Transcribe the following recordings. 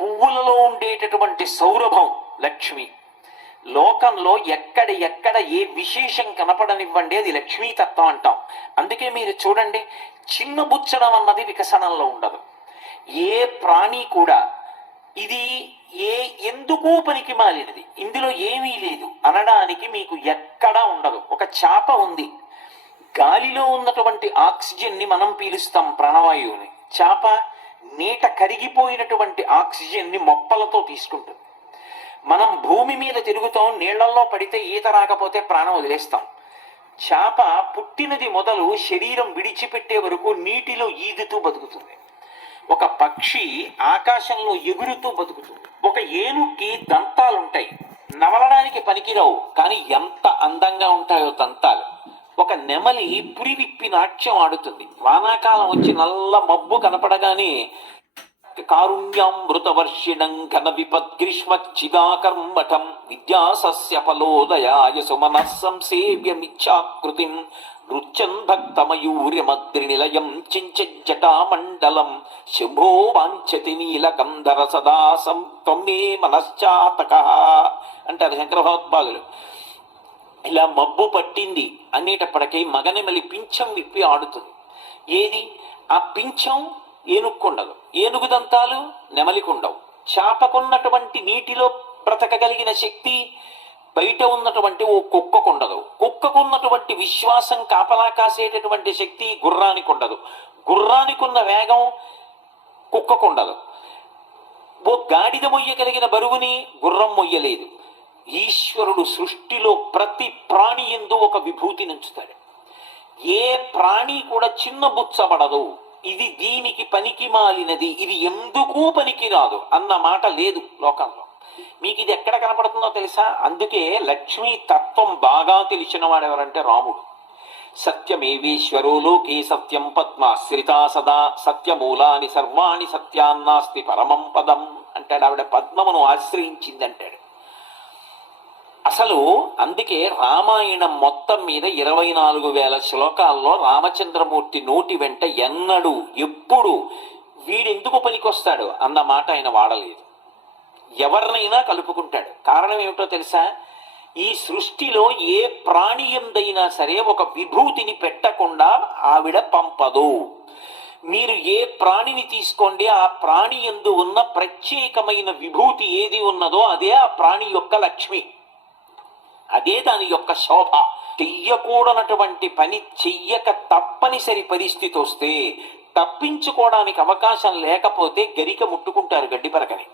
పువ్వులలో ఉండేటటువంటి సౌరభం లక్ష్మి. లోకంలో ఎక్కడ ఎక్కడ ఏ విశేషం కనపడనివ్వండి అది లక్ష్మీతత్వం అంటాం. అందుకే మీరు చూడండి చిన్న బుచ్చడం అన్నది వికసనంలో ఉండదు. ఏ ప్రాణి కూడా ఇది ఏ ఎందుకు పనికి మాలినది? ఇందులో ఏమీ లేదు. అనడానికి మీకు ఎక్కడా ఉండదు. ఒక చాప ఉంది. గాలిలో ఉన్నటువంటి ఆక్సిజన్ని మనం పీలుస్తాం ప్రాణవాయువుని. చాప నీట కరిగిపోయినటువంటి ఆక్సిజన్ని మొప్పలతో తీసుకుంటుంది. మనం భూమి మీద తిరుగుతాం నీళ్ళలో పడితే ఈత రాకపోతే ప్రాణం వదిలేస్తాం. చేప పుట్టినది మొదలు శరీరం విడిచిపెట్టే వరకు నీటిలో ఈదుతూ బతుకుతుంది. ఒక పక్షి ఆకాశంలో ఎగురుతూ బతుకుతుంది. ఒక ఏనుక్కి దంతాలుంటాయి. నవలడానికి పనికిరావు కానీ ఎంత అందంగా ఉంటాయో దంతాలు. ఒక నెమలి పురి విప్పి నాట్యం ఆడుతుంది. వానాకాలం వచ్చి నల్ల మబ్బు కనపడగానే కారుణ్యామృతవర్షిణం ఘన విపద్గ్రీష్మచ్చిదాకర్మఠం విద్యాసస్య ఫలోదయాయ సుమనః సంసేవ్యమిచ్చాకృతిం నృత్యం భక్తమయూర్యమద్రి నిలయం చించజటామండలం శుభో వాంఛతి నీలకంధర సదా సం త్వమే మనశ్చాతక అంటారు శంకర భగవత్పాదులు ఇలా మబ్బు పట్టింది అనేటప్పటికీ మగనెమలి పింఛం విప్పి ఆడుతుంది. ఏది? ఆ పింఛం ఏనుక్కుండదు. ఏనుగు దంతాలు నెమలికుండవు. చేపకున్నటువంటి నీటిలో బ్రతకగలిగిన శక్తి బయట ఉన్నటువంటి ఓ కుక్కకుండదు. కుక్కకున్నటువంటి విశ్వాసం కాపలా కాసేటటువంటి శక్తి గుర్రానికి ఉండదు గుర్రానికున్న వేగం కుక్కకుండదు. ఓ గాడిద మొయ్యగలిగిన బరువుని గుర్రం మొయ్యలేదు. ఈశ్వరుడు సృష్టిలో ప్రతి ప్రాణి ఎందు ఒక విభూతి నుంచుతాడు ఏ ప్రాణి కూడా చిన్న బుచ్చబడదు. ఇది దీనికి పనికి మాలినది. ఇది ఎందుకు పనికి రాదు అన్న మాట లేదు లోకంలో. మీకు ఇది ఎక్కడ కనపడుతుందో తెలుసా? అందుకే లక్ష్మీ తత్వం బాగా తెలిసిన వాడు ఎవరంటే రాముడు. సత్యమేవీశ్వరో లోకే సత్యం పద్మాశ్రితా సదా. సత్యమూలాని సర్వాణి సత్యాన్నాస్తి పరమం పదం అంటాడు. ఆవిడ పద్మమును ఆశ్రయించింది అంటాడు అసలు అందుకే రామాయణం మొత్తం మీద ఇరవై నాలుగు వేల శ్లోకాల్లో రామచంద్రమూర్తి నోటి వెంట ఎన్నడు ఎప్పుడు వీడెందుకు పనికొస్తాడు అన్న మాట ఆయన వాడలేదు. ఎవరినైనా కలుపుకుంటాడు. కారణం ఏమిటో తెలుసా? ఈ సృష్టిలో ఏ ప్రాణి ఎందైనా సరే ఒక విభూతిని పెట్టకుండా ఆవిడ పంపదు. మీరు ఏ ప్రాణిని తీసుకోండి ఆ ప్రాణి ఎందు ఉన్న ప్రత్యేకమైన విభూతి ఏది ఉన్నదో అదే ఆ ప్రాణి యొక్క లక్ష్మి. అదే దాని యొక్క శోభ. చెయ్యకూడనటువంటి పని చెయ్యక తప్పనిసరి పరిస్థితి వస్తే తప్పించుకోవడానికి అవకాశం లేకపోతే గరిక ముట్టుకుంటారు గడ్డిపరకని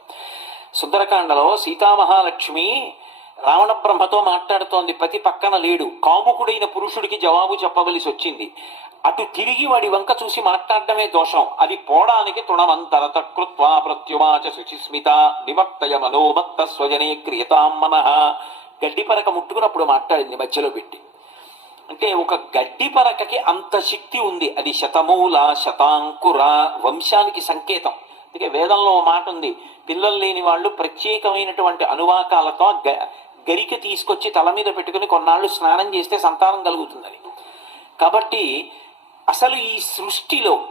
సుందరకాండలో సీతామహాలక్ష్మి రావణ బ్రహ్మతో మాట్లాడుతోంది పతి పక్కన లేడు. కాముకుడైన పురుషుడికి జవాబు చెప్పవలసి వచ్చింది. అటు తిరిగి వాడి వంక చూసి మాట్లాడడమే దోషం. అది పోవడానికి తృణమంతరత కృత్వా ప్రత్యువాచ శుచిస్మిత నివక్తయ మనోమత్త స్వజనే క్రియతాం మనః. గడ్డి పరక ముట్టుకున్నప్పుడు మాట్లాడింది మధ్యలో పెట్టి. అంటే ఒక గడ్డి పరకకి అంత శక్తి ఉంది. అది శతమూల శతాంకుర వంశానికి సంకేతం. అందుకే వేదంలో ఓ మాట ఉంది. పిల్లలు లేని వాళ్ళు ప్రత్యేకమైనటువంటి అనువాకాలతో గ గరిక తీసుకొచ్చి తల మీద పెట్టుకుని కొన్నాళ్ళు స్నానం చేస్తే సంతానం కలుగుతుందని. కాబట్టి అసలు ఈ సృష్టిలో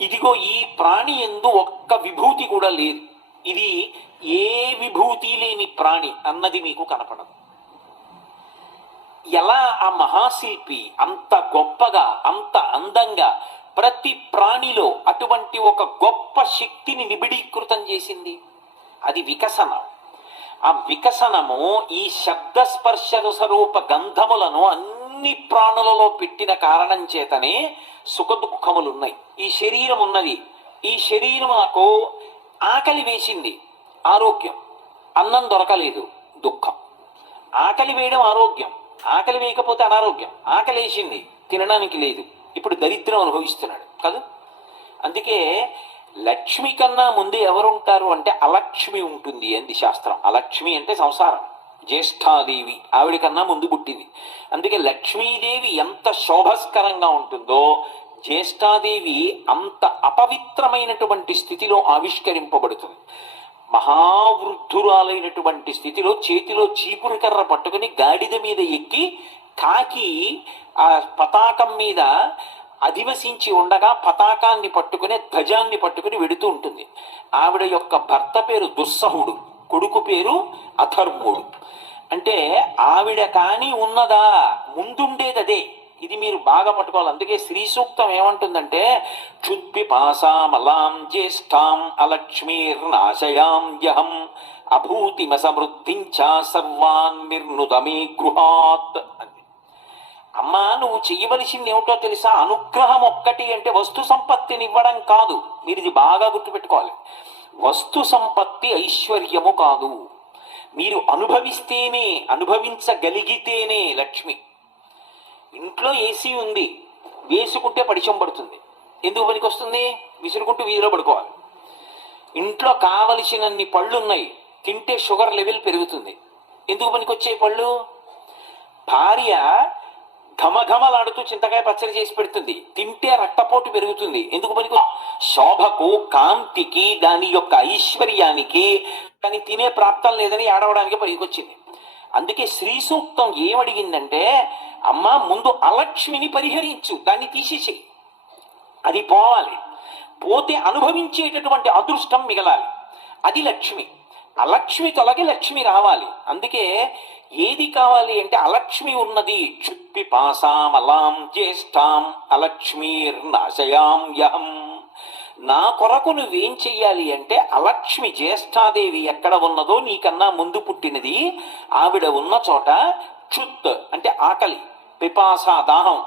ఇదిగో ఈ ప్రాణి ఎందు ఒక్క విభూతి కూడా లేదు. ఇది ఏ విభూతి లేని ప్రాణి అన్నది మీకు కనపడదు. ఎలా ఆ మహాశిల్పి అంత గొప్పగా అంత అందంగా ప్రతి ప్రాణిలో అటువంటి ఒక గొప్ప శక్తిని నిబిడీకృతం చేసింది? అది వికసనం. ఆ వికసనము ఈ శబ్దస్పర్శ స్వరూప గంధములను అన్ని ప్రాణులలో పెట్టిన కారణం చేతనే సుఖ దుఃఖములు ఉన్నాయి ఈ శరీరం ఉన్నది ఈ శరీరం నాకు ఆకలి వేసింది. ఆరోగ్యం. అన్నం దొరకలేదు. దుఃఖం. ఆకలి వేయడం ఆరోగ్యం. ఆకలి వేయకపోతే అనారోగ్యం. ఆకలి వేసింది. తినడానికి లేదు. ఇప్పుడు దరిద్రం అనుభవిస్తున్నాడు. కాదు? అందుకే లక్ష్మి కన్నా ముందు ఎవరుంటారు అంటే అలక్ష్మి ఉంటుంది అంది శాస్త్రం. అలక్ష్మి అంటే సంసారం. జ్యేష్ఠాదేవి ఆవిడ కన్నా ముందు పుట్టింది. అందుకే లక్ష్మీదేవి ఎంత శోభస్కరంగా ఉంటుందో జ్యేష్ఠాదేవి అంత అపవిత్రమైనటువంటి స్థితిలో ఆవిష్కరింపబడుతుంది. మహావృద్ధురాలైనటువంటి స్థితిలో చేతిలో చీపురు కర్ర పట్టుకుని గాడిద మీద ఎక్కి కాకి ఆ పతాకం మీద అధివసించి ఉండగా పతాకాన్ని పట్టుకుని ధ్వజాన్ని పట్టుకుని వెడుతూ ఉంటుంది. ఆవిడ యొక్క భర్త పేరు దుస్సహుడు కొడుకు పేరు అధర్ముడు. అంటే ఆవిడ కానీ ఉన్నదా ముందుండేది అదే ఇది మీరు బాగా పట్టుకోవాలి. అందుకే శ్రీ సూక్తం ఏమంటుందంటే క్షుద్విపాసామలాం జ్యేష్ఠాం అలక్ష్మీర్నాశయాం యహం అభూతిమ సమృద్ధించ సర్వాన్ నిర్నుదమే గృహాత్. అమ్మా నువ్వు చేయవలసింది ఏమిటో తెలుసా? అనుగ్రహం ఒక్కటి అంటే వస్తు సంపత్తిని ఇవ్వడం కాదు. మీరు ఇది బాగా గుర్తుపెట్టుకోవాలి. వస్తు సంపత్తి ఐశ్వర్యము కాదు. మీరు అనుభవిస్తేనే అనుభవించగలిగితేనే లక్ష్మి. ఇంట్లో ఏసీ ఉంది వేసుకుంటే పడిచం పడుతుంది. ఎందుకు పనికి వస్తుంది విసురుకుంటూ వీధిలో పడుకోవాలి. ఇంట్లో కావలసినన్ని పళ్ళు ఉన్నాయి తింటే షుగర్ లెవెల్ పెరుగుతుంది. ఎందుకు పనికి వచ్చే పళ్ళు? భార్య ఘమఘమలాడుతూ చింతకాయ పచ్చడి చేసి పెడుతుంది తింటే రక్తపోటు పెరుగుతుంది. ఎందుకు పనికి? శోభకు కాంతికి దాని యొక్క ఐశ్వర్యానికి కానీ తినే ప్రాప్తం లేదని ఏడవడానికి పనికొచ్చింది. అందుకే శ్రీ సూక్తం ఏమడిగిందంటే అమ్మా ముందు అలక్ష్మిని పరిహరించు దాన్ని తీసేసి అది పోవాలి. పోతే అనుభవించేటటువంటి అదృష్టం మిగలాలి. అది లక్ష్మి. అలక్ష్మి తొలగి లక్ష్మి రావాలి. అందుకే ఏది కావాలి అంటే అలక్ష్మి ఉన్నది. క్షుప్పి పాసామలాం జ్యేష్ఠాం అలక్ష్మీర్నాశయాం యహం. నా కొరకు నువ్వేం చెయ్యాలి అంటే అలక్ష్మి జ్యేష్ఠాదేవి ఎక్కడ ఉన్నదో నీకన్నా ముందు పుట్టినది ఆవిడ ఉన్న చోట క్షుత్ అంటే ఆకలి పిపాస దాహం.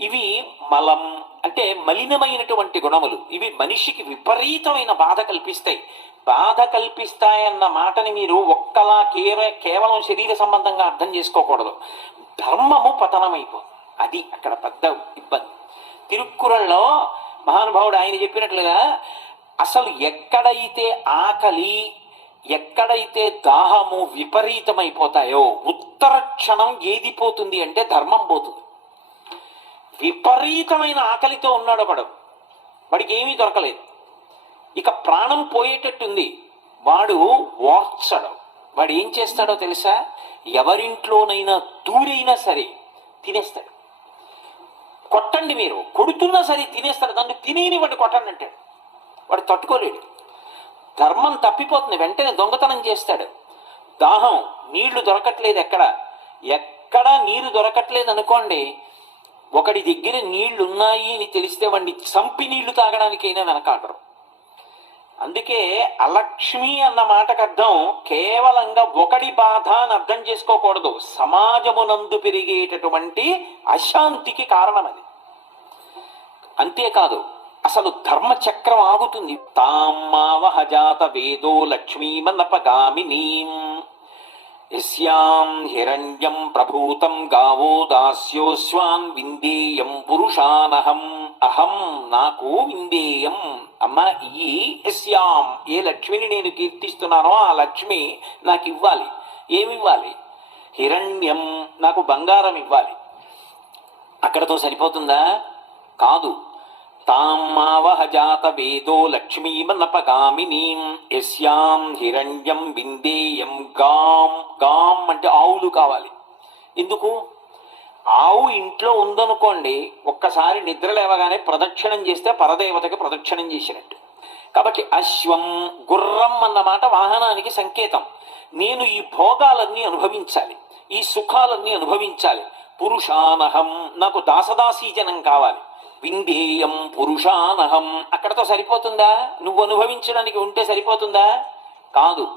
ఇవి మలం అంటే మలినమైనటువంటి గుణములు. ఇవి మనిషికి విపరీతమైన బాధ కల్పిస్తాయి. బాధ కల్పిస్తాయన్న మాటని మీరు ఒక్కలా కేవ కేవలం శరీర సంబంధంగా అర్థం చేసుకోకూడదు. ధర్మము పతనమైపోతుంది అది అక్కడ పెద్ద ఇబ్బంది. తిరుక్కురల్లో మహానుభావుడు ఆయన చెప్పినట్లుగా అసలు ఎక్కడైతే ఆకలి ఎక్కడైతే దాహము విపరీతమైపోతాయో ఉత్తర క్షణం ఏది పోతుంది అంటే ధర్మం పోతుంది. విపరీతమైన ఆకలితో ఉన్నాడు వాడు. వాడికి ఏమీ దొరకలేదు. ఇక ప్రాణం పోయేటట్టుంది. వాడు ఓర్చడు వాడు ఏం చేస్తాడో తెలుసా? ఎవరింట్లోనైనా దూరైనా సరే తినేస్తాడు. కొట్టండి మీరు. కొడుతున్నా సరే తినేస్తారు. దాన్ని తినేని వాడు కొట్టండి అంటాడు వాడు తట్టుకోలేడు. ధర్మం తప్పిపోతుంది. వెంటనే దొంగతనం చేస్తాడు. దాహం నీళ్ళు దొరకట్లేదు ఎక్కడ? ఎక్కడా నీరు దొరకట్లేదు అనుకోండి ఒకడి దగ్గర నీళ్ళు ఉన్నాయి అని తెలిస్తే వాడిని చంపి నీళ్ళు తాగడానికైనా వెనకాడరు. అందుకే అలక్ష్మి అన్న మాటకు అర్థం కేవలంగా ఒకడి బాధ అని అర్థం చేసుకోకూడదు. సమాజమునందు పెరిగేటటువంటి అశాంతికి కారణం అది అంతేకాదు అసలు ధర్మచక్రం ఆగుతుంది. తామావహ జాత వేదో లక్ష్మీమనపగామినీం యస్యాం హిరణ్యం ప్రభూతం గావో దాస్యోస్వాన్ విందేయం పురుషానహం. అహం నాకు విందేయం. అమ్మ ఈ యస్యాం ఏ లక్ష్మిని నేను కీర్తిస్తున్నానో ఆ లక్ష్మి నాకు ఇవ్వాలి. ఏమివ్వాలి? హిరణ్యం నాకు బంగారం ఇవ్వాలి. అక్కడతో సరిపోతుందా? కాదు. తామావహ జాత వేదో లక్ష్మీమనపగామినీం యస్యాం హిరణ్యం విందేయం గాం. గాం అంటే ఆవులు కావాలి. ఎందుకు? ఆవు ఇంట్లో ఉందనుకోండి ఒక్కసారి నిద్ర లేవగానే ప్రదక్షిణం చేస్తే పరదేవతకి ప్రదక్షిణం చేసినట్టు. కాబట్టి అశ్వం గుర్రం అన్నమాట వాహనానికి సంకేతం. నేను ఈ భోగాలన్నీ అనుభవించాలి ఈ సుఖాలన్నీ అనుభవించాలి. పురుషానహం నాకు దాసదాసీజనం కావాలి. విందేయం పురుషానహం. అక్కడతో సరిపోతుందా? నువ్వు అనుభవించడానికి ఉంటే సరిపోతుందా? కాదు.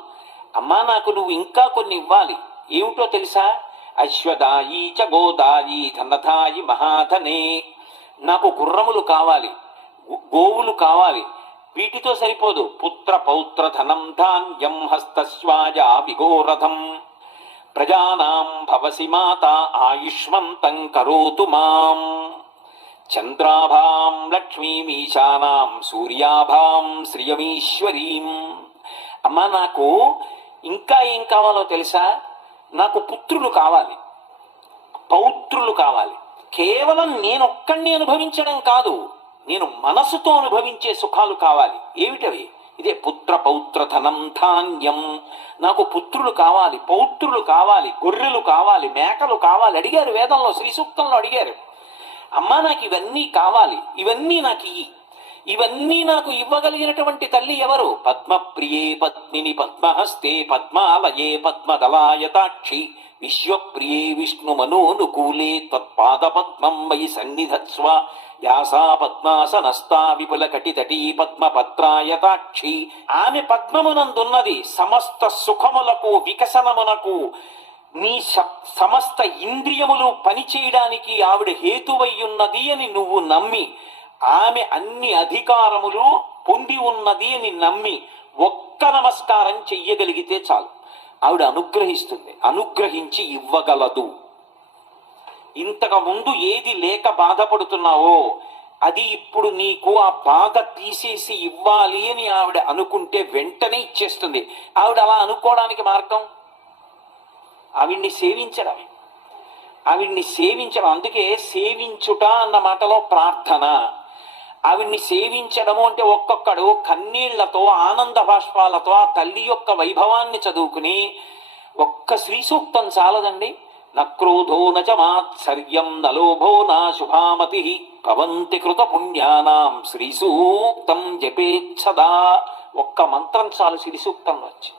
అమ్మా నాకు నువ్వు ఇంకా కొన్ని ఇవ్వాలి. ఏమిటో తెలుసా? అశ్వదాయి చ గోదాయి ధనధాయి మహాధనే. నాకు గుర్రములు కావాలి గోవులు కావాలి. వీటితో సరిపోదు. పుత్ర పౌత్ర ధనం ధాన్యం హస్తస్వాజ విగోరథం ప్రజానాం భవసి మాత ఆయుష్మంతం కరోతు మాం. చంద్రాభాం లక్ష్మీమీశానాం సూర్యాభాం శ్రియమీశ్వరీం. అమ్మా నాకు ఇంకా ఏం కావాలో తెలుసా? నాకు పుత్రులు కావాలి. పౌత్రులు కావాలి. కేవలం నేనొక్కడిని అనుభవించడం కాదు నేను మనసుతో అనుభవించే సుఖాలు కావాలి. ఏమిటవి? ఇదే పుత్ర పౌత్ర ధనం ధాన్యం. నాకు పుత్రులు కావాలి పౌత్రులు కావాలి గొర్రెలు కావాలి మేకలు కావాలి. అడిగారు వేదంలో శ్రీ సూక్తంలో అడిగారు. అమ్మా నాకు ఇవన్నీ కావాలి. ఇవన్నీ నాకు ఇయ్యి. ఇవన్నీ నాకు ఇవ్వగలిగినటువంటి తల్లి ఎవరు? పద్మప్రియే పద్మిని పద్మహస్తే పద్మాలయే పద్మదలాయతాక్షి. విశ్వప్రియే విష్ణుమనూనుకూలే త్వత్పాద పద్మం వై సన్నిధత్స్వ. యాసా పద్మాసనస్తా విపుల కటితటీ పద్మపత్రాయతాక్షి. ఆమె పద్మమునందున్నది సమస్త సుఖములకు వికసనమునకు నీ సమస్త ఇంద్రియములు పనిచేయడానికి ఆవిడ హేతువయ్యున్నది అని నువ్వు నమ్మి ఆమె అన్ని అధికారములు పొంది ఉన్నది అని నమ్మి ఒక్క నమస్కారం చెయ్యగలిగితే చాలు. ఆవిడ అనుగ్రహిస్తుంది. అనుగ్రహించి ఇవ్వగలదు. ఇంతకు ముందు ఏది లేక బాధపడుతున్నావో అది ఇప్పుడు నీకు ఆ బాధ తీసేసి ఇవ్వాలి అని ఆవిడ అనుకుంటే వెంటనే ఇచ్చేస్తుంది. ఆవిడ అలా అనుకోవడానికి మార్గం? ఆవిడ్ని సేవించడం. ఆవిడ్ని సేవించడం. అందుకే సేవించుట అన్న మాటలో ప్రార్థన. ఆవిడ్ని సేవించడము అంటే ఒక్కొక్కడు కన్నీళ్ళతో ఆనంద బాష్పాలతో ఆ తల్లి యొక్క వైభవాన్ని చదువుకుని ఒక్క శ్రీ సూక్తం చాలదండి. నక్రోధో నచ మాత్సర్యం నలోభో నా శుభామతి భవంతి కృత పుణ్యానాం శ్రీ సూక్తం జపేచ్ఛదా. ఒక్క మంత్రం చాలు శ్రీ సూక్తంలో వచ్చి.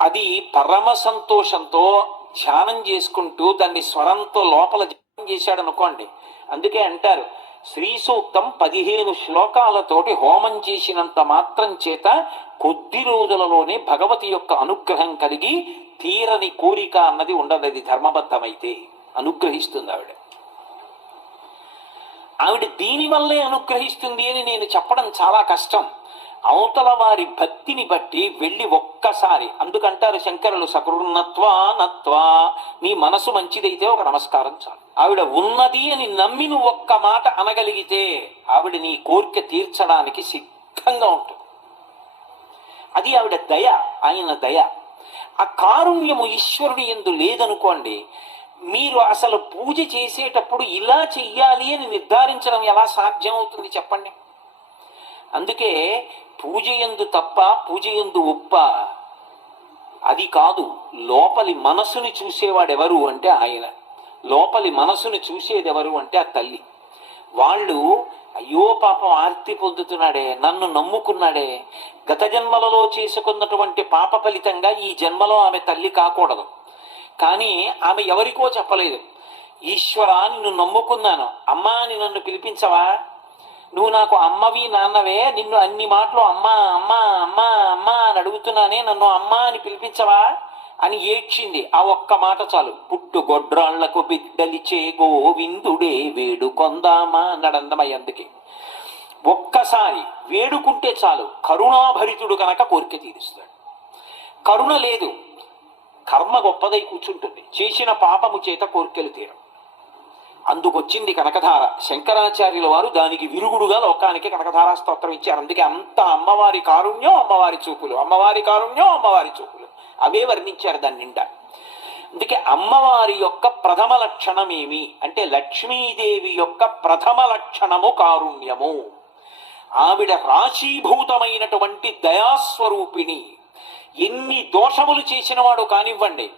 అది పరమ సంతోషంతో ధ్యానం చేసుకుంటూ దాన్ని స్వరంతో లోపల ధ్యానం చేశాడు అనుకోండి అందుకే అంటారు శ్రీ సూక్తం పదిహేను శ్లోకాలతోటి హోమం చేసినంత మాత్రం చేత కొద్ది రోజులలోనే భగవతి యొక్క అనుగ్రహం కలిగి తీరని కోరిక అన్నది ఉండదు అది ధర్మబద్ధమైతే అనుగ్రహిస్తుంది ఆవిడ. ఆవిడ దీనివల్లే అనుగ్రహిస్తుంది అని నేను చెప్పడం చాలా కష్టం. అవతల వారి భక్తిని బట్టి వెళ్ళి ఒక్కసారి. అందుకంటారు శంకరులు సకృన్నత్వా నత్వా నీ మనసు మంచిదైతే ఒక నమస్కారం చాలు. ఆవిడ ఉన్నది అని నమ్మి నువ్వు ఒక్క మాట అనగలిగితే ఆవిడ నీ కోరిక తీర్చడానికి సిద్ధంగా ఉంటుంది. అది ఆవిడ దయ ఆయన దయ. ఆ కారుణ్యము ఈశ్వరుడు ఎందు లేదనుకోండి మీరు అసలు పూజ చేసేటప్పుడు ఇలా చెయ్యాలి అని నిర్ధారించడం ఎలా సాధ్యమవుతుంది చెప్పండి? అందుకే పూజ ఎందు తప్ప పూజ ఎందు ఉప్ప. అది కాదు లోపలి మనసుని చూసేవాడెవరు అంటే ఆయన. లోపలి మనసుని చూసేదెవరు అంటే ఆ తల్లి. వాళ్ళు అయ్యో పాపం ఆర్తి పొందుతున్నాడే నన్ను నమ్ముకున్నాడే. గత జన్మలలో చేసుకున్నటువంటి పాప ఫలితంగా ఈ జన్మలో ఆమె తల్లి కాకూడదు. కానీ ఆమె ఎవరికో చెప్పలేదు. ఈశ్వరా నిన్ను నమ్ముకున్నాను. అమ్మా అని నన్ను పిలిపించవా? నువ్వు నాకు అమ్మవి నాన్నవే నిన్ను అన్ని మాటలు అమ్మా అమ్మా అమ్మా అమ్మా అని అడుగుతున్నానే నన్ను అమ్మా అని పిలిపించవా అని ఏడ్చింది. ఆ ఒక్క మాట చాలు. పుట్టు గొడ్రాళ్ళకు బిడ్డలిచే గోవిందుడే వేడు కొందామా అందుకే. ఒక్కసారి వేడుకుంటే చాలు. కరుణాభరితుడు కనుక కోరిక తీరుస్తాడు. కరుణ లేదు. కర్మ గొప్పదై కూర్చుంటుంది. చేసిన పాపము చేత కోరికలు తీరం అందుకొచ్చింది కనకధార. శంకరాచార్యుల వారు దానికి విరుగుడుగా లోకానికి కనకధారా స్తోత్రం ఇచ్చారు. అందుకే అంత అమ్మవారి కారుణ్యం అమ్మవారి చూపులు. అమ్మవారి కారుణ్యం అమ్మవారి చూపులు. అవే వర్ణించారు దాని నిండా. అందుకే అమ్మవారి యొక్క ప్రథమ లక్షణమేమి? అంటే లక్ష్మీదేవి యొక్క ప్రథమ లక్షణము కారుణ్యము. ఆవిడ రాశీభూతమైనటువంటి దయాస్వరూపిణి. ఎన్ని దోషములు చేసిన వాడు కానివ్వండి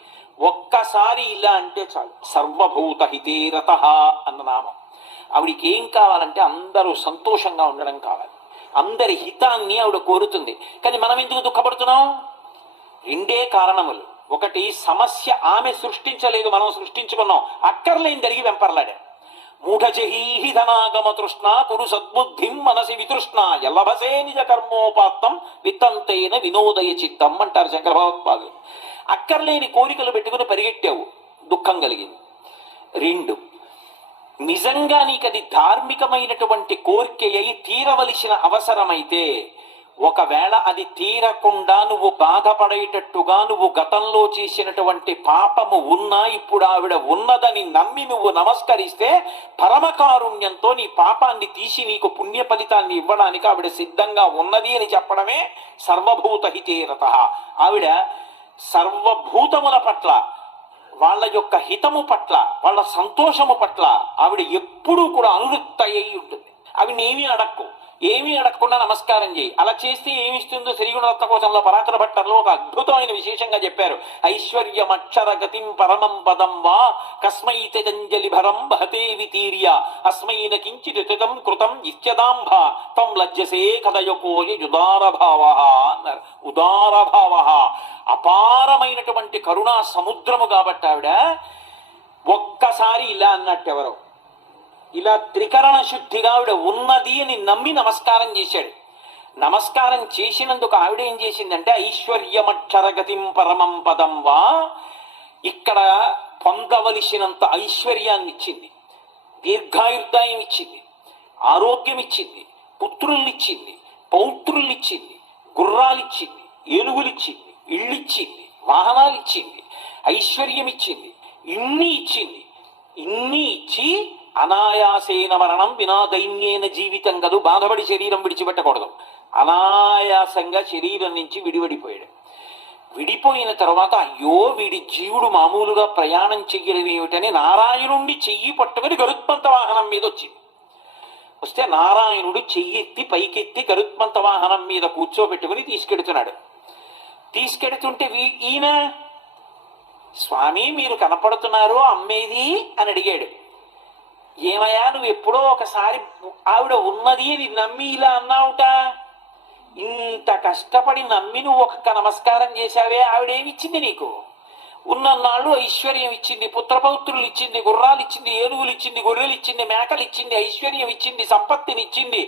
ఒక్కసారి ఇలా అంటే చాలు. సర్వభూత హితేరత అన్న నామం. ఆవిడికి ఏం కావాలంటే అందరూ సంతోషంగా ఉండడం కావాలి. అందరి హితాన్ని ఆవిడ కోరుతుంది. కానీ మనం ఎందుకు దుఃఖపడుతున్నాం? రెండే కారణములు. ఒకటి సమస్య ఆమె సృష్టించలేదు మనం సృష్టించుకున్నాం. అక్కర్లేని జరిగి వెంపర్లాడా. మూఢజహీహి ధనాగమ తృష్ణ కురు సద్బుద్ధిం మనసి వితృష్ణ. ఎల్లభసే నిజ కర్మోపాత్తం విత్తంతైన వినోదయ చిత్తం అంటారు శంకర భగవత్పాదులు అక్కర్లేని కోరికలు పెట్టుకుని పరిగెట్టావు. దుఃఖం కలిగింది. రెండు నిజంగా నీకు అది ధార్మికమైనటువంటి కోరిక అయి తీరవలసిన అవసరమైతే ఒకవేళ అది తీరకుండా నువ్వు బాధపడేటట్టుగా నువ్వు గతంలో చేసినటువంటి పాపము ఉన్నా ఇప్పుడు ఆవిడ ఉన్నదని నమ్మి నువ్వు నమస్కరిస్తే పరమకారుణ్యంతో నీ పాపాన్ని తీసి నీకు పుణ్య ఫలితాన్ని ఇవ్వడానికి ఆవిడ సిద్ధంగా ఉన్నది అని చెప్పడమే సర్వభూత హితేరత ఆవిడ సర్వభూతముల పట్ల వాళ్ళ యొక్క హితము పట్ల వాళ్ళ సంతోషము పట్ల ఆవిడ ఎప్పుడూ కూడా అనురుక్త అయి ఉంటుంది అవి ఏమీ అడక్కు ఏమీ అడగకుండా నమస్కారం చేయి. అలా చేస్తే ఏమిస్తుందో శ్రీగుణదత్త కోశంలో పరాచర భట్టర్లో ఒక అద్భుతమైన విశేషంగా చెప్పారు. ఐశ్వర్యమక్షర గతిం పరమం పదం వా కస్మై తంజలి భరం బహతే వితీర్య అస్మైన కించిదితం కృతం ఇత్యదాంభ తం లజ్జసే కదయకోయ ఉదారభావ అన్నారు. ఉదారభావ. అపారమైనటువంటి కరుణా సముద్రము కాబట్టి ఆవిడ ఒక్కసారి ఇలా అన్నట్టు ఎవరో ఇలా త్రికరణ శుద్ధిగా ఆవిడ ఉన్నది అని నమ్మి నమస్కారం చేశాడు. నమస్కారం చేసినందుకు ఆవిడ ఏం చేసిందంటే ఐశ్వర్యమక్షరగతిం పరమం పదం వా ఇక్కడ పొందవలసినంత ఐశ్వర్యాన్ని ఇచ్చింది. దీర్ఘాయుర్దాయం ఇచ్చింది. ఆరోగ్యం ఇచ్చింది. పుత్రుల్నిచ్చింది పౌత్రుల్నిచ్చింది గుర్రాలిచ్చింది ఏనుగులిచ్చింది ఇళ్ళిచ్చింది వాహనాలు ఇచ్చింది. ఐశ్వర్యం ఇచ్చింది. ఇన్ని ఇచ్చింది. ఇన్ని ఇచ్చి అనాయాసేన మరణం వినా దైన్యేన జీవితం కదు. బాధపడి శరీరం విడిచిపెట్టకూడదు. అనాయాసంగా శరీరం నుంచి విడివడిపోయాడు. విడిపోయిన తర్వాత అయ్యో వీడి జీవుడు మామూలుగా ప్రయాణం చెయ్యడం ఏమిటని నారాయణుడి చెయ్యి పట్టుకుని గరుత్మంత వాహనం మీద వచ్చింది. వస్తే నారాయణుడు చెయ్యెత్తి పైకెత్తి గరుత్మంత వాహనం మీద కూర్చోబెట్టుకుని తీసుకెడుతున్నాడు. తీసుకెడుతుంటే వీ- ఈయన స్వామి మీరు కనపడుతున్నారు అమ్మేది? అని అడిగాడు. ఏమయ్యా నువ్వు ఎప్పుడో ఒకసారి ఆవిడ ఉన్నది అని నమ్మి ఇలా అన్నావుట? ఇంత కష్టపడి నమ్మి నువ్వు ఒక్క నమస్కారం చేశావే ఆవిడేమిచ్చింది నీకు? ఉన్నన్నాళ్ళు ఐశ్వర్యం ఇచ్చింది పుత్రపౌత్రులు ఇచ్చింది గుర్రాలు ఇచ్చింది ఏనుగులు ఇచ్చింది గొర్రెలు ఇచ్చింది మేకలు ఇచ్చింది ఐశ్వర్యం ఇచ్చింది సంపత్తిని ఇచ్చింది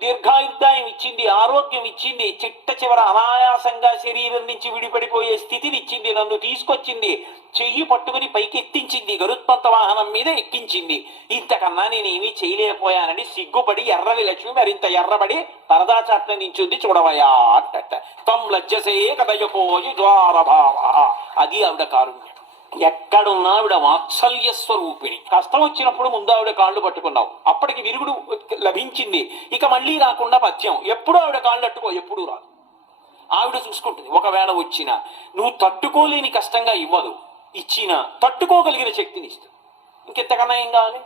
దీర్ఘాయుద్ధాయం ఇచ్చింది ఆరోగ్యం ఇచ్చింది చిట్ట చివర అనాయాసంగా శరీరం నుంచి విడిపడిపోయే స్థితిని ఇచ్చింది నన్ను తీసుకొచ్చింది చెయ్యి పట్టుకుని పైకి ఎత్తించింది గరుత్మంత వాహనం మీద ఎక్కించింది. ఇంతకన్నా నేనేమీ చేయలేకపోయానని సిగ్గుపడి ఎర్రని లక్ష్మి మరింత ఎర్రబడి పరదాచాట్ల నించుంది చూడవయా అంట తం లజ్జసే కదయపోయి ద్వారభావ అది ఆవిడ కారుణ్యం. ఎక్కడున్నా ఆవిడ వాత్సల్య స్వరూపిణి. కష్టం వచ్చినప్పుడు ముందు ఆవిడ కాళ్ళు పట్టుకున్నావు. అప్పటికి విరుగుడు లభించింది. ఇక మళ్ళీ రాకుండా పథ్యం. ఎప్పుడు ఆవిడ కాళ్ళు అట్టుకో ఎప్పుడు రాదు. ఆవిడ చూసుకుంటుంది. ఒకవేళ వచ్చినా నువ్వు తట్టుకోలేని కష్టంగా ఇవ్వదు. ఇచ్చినా తట్టుకోగలిగిన శక్తిని ఇస్తుంది. ఇంకెంతకన్నా ఏం కావాలి?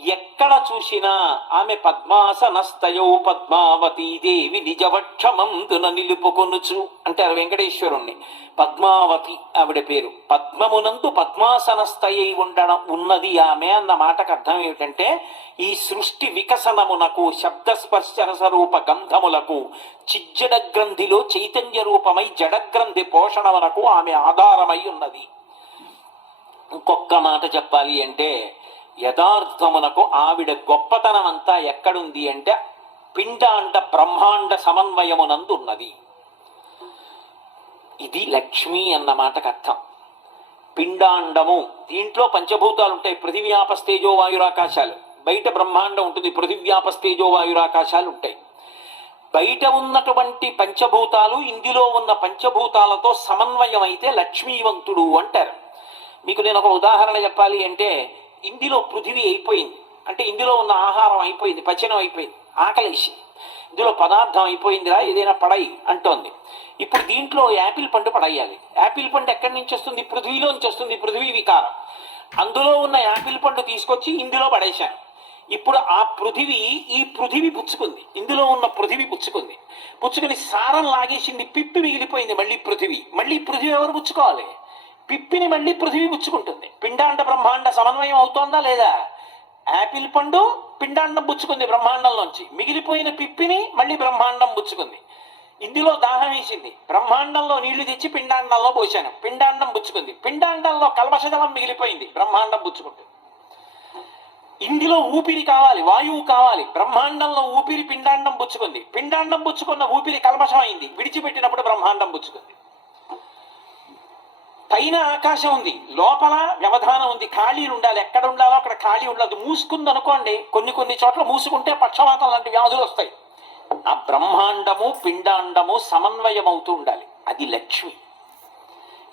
ఎక్కడ చూసినా ఆమె పద్మాసనస్తయో పద్మావతి దేవి నిజవక్షమందున నిలుపుకొనుచు అంటారు వెంకటేశ్వరుణ్ణి. పద్మావతి ఆవిడ పేరు. పద్మమునందు పద్మాసనస్థయై ఉండడం ఉన్నది ఆమె అన్న మాటకు అర్థం ఏమిటంటే ఈ సృష్టి వికసనమునకు శబ్దస్పర్శరసరూప గంధములకు చిజ్జడ గ్రంథిలో చైతన్య రూపమై జడగ్రంథి పోషణమునకు ఆమె ఆధారమై ఉన్నది. ఇంకొక్క మాట చెప్పాలి అంటే యథార్థమునకు ఆవిడ గొప్పతనం అంతా ఎక్కడుంది అంటే పిండాండ బ్రహ్మాండ సమన్వయమునందు ఉన్నది ఇది లక్ష్మి అన్న మాటకు అర్థం. పిండాండము దీంట్లో పంచభూతాలు ఉంటాయి పృథివ్యాపస్తేజో వాయురాకాశాలు. బయట బ్రహ్మాండం ఉంటుంది పృథివ్యాపస్తేజో వాయురాకాశాలు ఉంటాయి. బయట ఉన్నటువంటి పంచభూతాలు ఇందులో ఉన్న పంచభూతాలతో సమన్వయం అయితే లక్ష్మీవంతుడు అంటారు. మీకు నేను ఒక ఉదాహరణ చెప్పాలి అంటే ఇందులో పృథివీ అయిపోయింది. అంటే ఇందులో ఉన్న ఆహారం అయిపోయింది పచనం అయిపోయింది ఆకలేసి. ఇందులో పదార్థం అయిపోయిందిరా ఏదైనా పడై అంటోంది. ఇప్పుడు దీంట్లో యాపిల్ పండు పడయ్యాలి యాపిల్ పండు ఎక్కడి నుంచి వస్తుంది? పృథ్వీలోంచి వస్తుంది పృథ్వీ వికారం. అందులో ఉన్న యాపిల్ పండు తీసుకొచ్చి ఇందులో పడేశాను. ఇప్పుడు ఆ పృథివీ ఈ పృథివీ పుచ్చుకుంది. ఇందులో ఉన్న పృథివీ పుచ్చుకుంది. పుచ్చుకుని సారం లాగేసింది పిప్పి మిగిలిపోయింది మళ్ళీ పృథివీ. మళ్ళీ పృథివీ ఎవరు పుచ్చుకోవాలి? పిప్పిని మళ్ళీ పృథివీ పుచ్చుకుంటుంది. పిండాండ బ్రహ్మాండ సమన్వయం అవుతోందా లేదా? యాపిల్ పండు పిండాండం పుచ్చుకుంది బ్రహ్మాండంలోంచి. మిగిలిపోయిన పిప్పిని మళ్ళీ బ్రహ్మాండం పుచ్చుకుంది. ఇందులో దాహం వేసింది. బ్రహ్మాండంలో నీళ్ళు తెచ్చి పిండాండంలో పోశాను. పిండాండం పుచ్చుకుంది. పిండాండంలో కల్మషజలం మిగిలిపోయింది. బ్రహ్మాండం పుచ్చుకుంటుంది. ఇందులో ఊపిరి కావాలి. వాయువు కావాలి. బ్రహ్మాండంలో ఊపిరి పిండాండం పుచ్చుకుంది. పిండాండం పుచ్చుకున్న ఊపిరి కల్మషం అయింది విడిచిపెట్టినప్పుడు బ్రహ్మాండం పుచ్చుకుంది. పైన ఆకాశం ఉంది లోపల వ్యవధానం ఉంది ఖాళీలు ఉండాలి ఎక్కడ ఉండాలో అక్కడ ఖాళీ ఉండదు మూసుకుంది అనుకోండి కొన్ని కొన్ని చోట్ల మూసుకుంటే పక్షవాతం లాంటి వ్యాధులు వస్తాయి. ఆ బ్రహ్మాండము పిండాండము సమన్వయం అవుతూ ఉండాలి అది లక్ష్మి.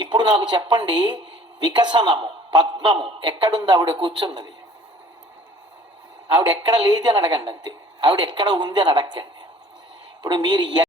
ఇప్పుడు నాకు చెప్పండి వికసనము పద్మము ఎక్కడుంది ఆవిడ కూర్చున్నది? ఆవిడ ఎక్కడ లేదు అని అడగండి అంతే ఆవిడ ఎక్కడ ఉంది అని అడగండి ఇప్పుడు మీరు